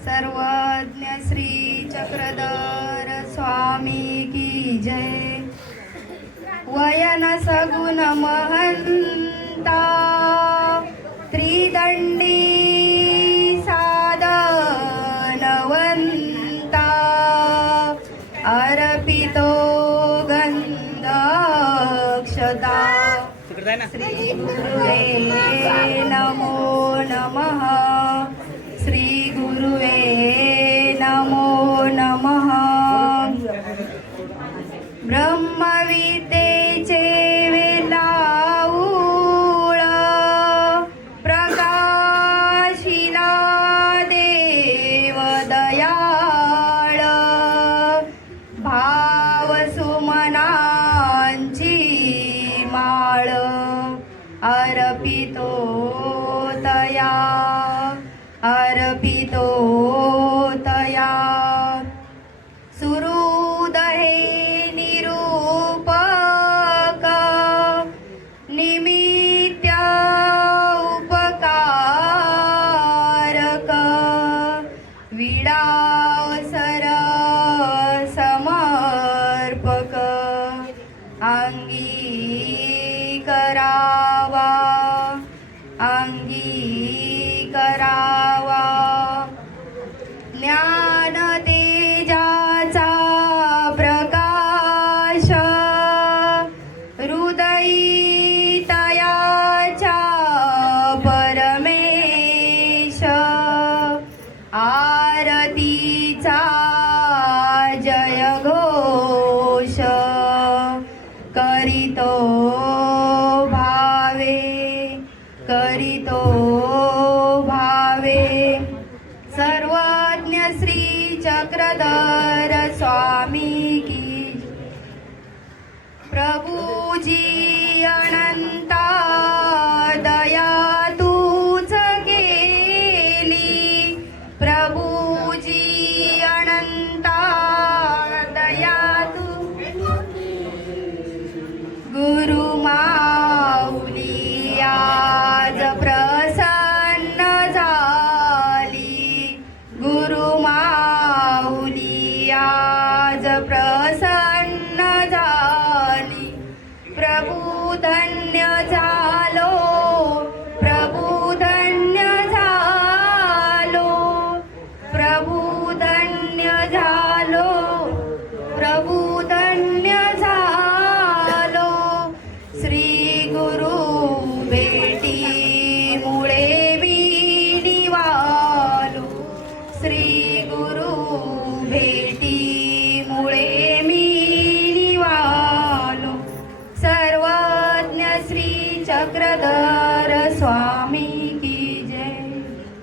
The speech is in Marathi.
सर्वज्ञ श्री चक्रधर स्वामी की जय। वयन सगुण महंता त्रिदंडी साधनवंता अर्पितो गंधक्षता श्री गुरुवे नमो नमः। श्री गुरुवे नमो नमः। ब्रह्मविद्येचे वेलाऊळ प्रकाशिला देव दयाळ भावसुमनांची माळ अर्पितो तया अर्पितो तया। सुहृद हे निरूपक निमित्त उपकारक विडावसर समर्पक अंगीकरावा अंगीकरावा। ज्ञान तेजाचा प्रकाश हृदयी तयाच्या परमेश आरतीचा जयघोष करीतो भावे करीतो भावे। सर्वज्ञ श्री चक्रधर स्वामी की प्रभुजी अनंता दया तूच केली। प्रभुजी अनंता दया तू गुरु माऊली आज प्रसन्न झाली। गुरु माऊली आज प्रसन्न झाली। प्रभु धन्य झालो प्रभु धन्य झालो प्रभु धन्य झालो प्रभु धन्य झालो। श्री गुरु भेटी मुळे मी निवालो। श्री गुरु भेटी मुळे मी निवालो। सर्वज्ञ श्री चक्रधर स्वामी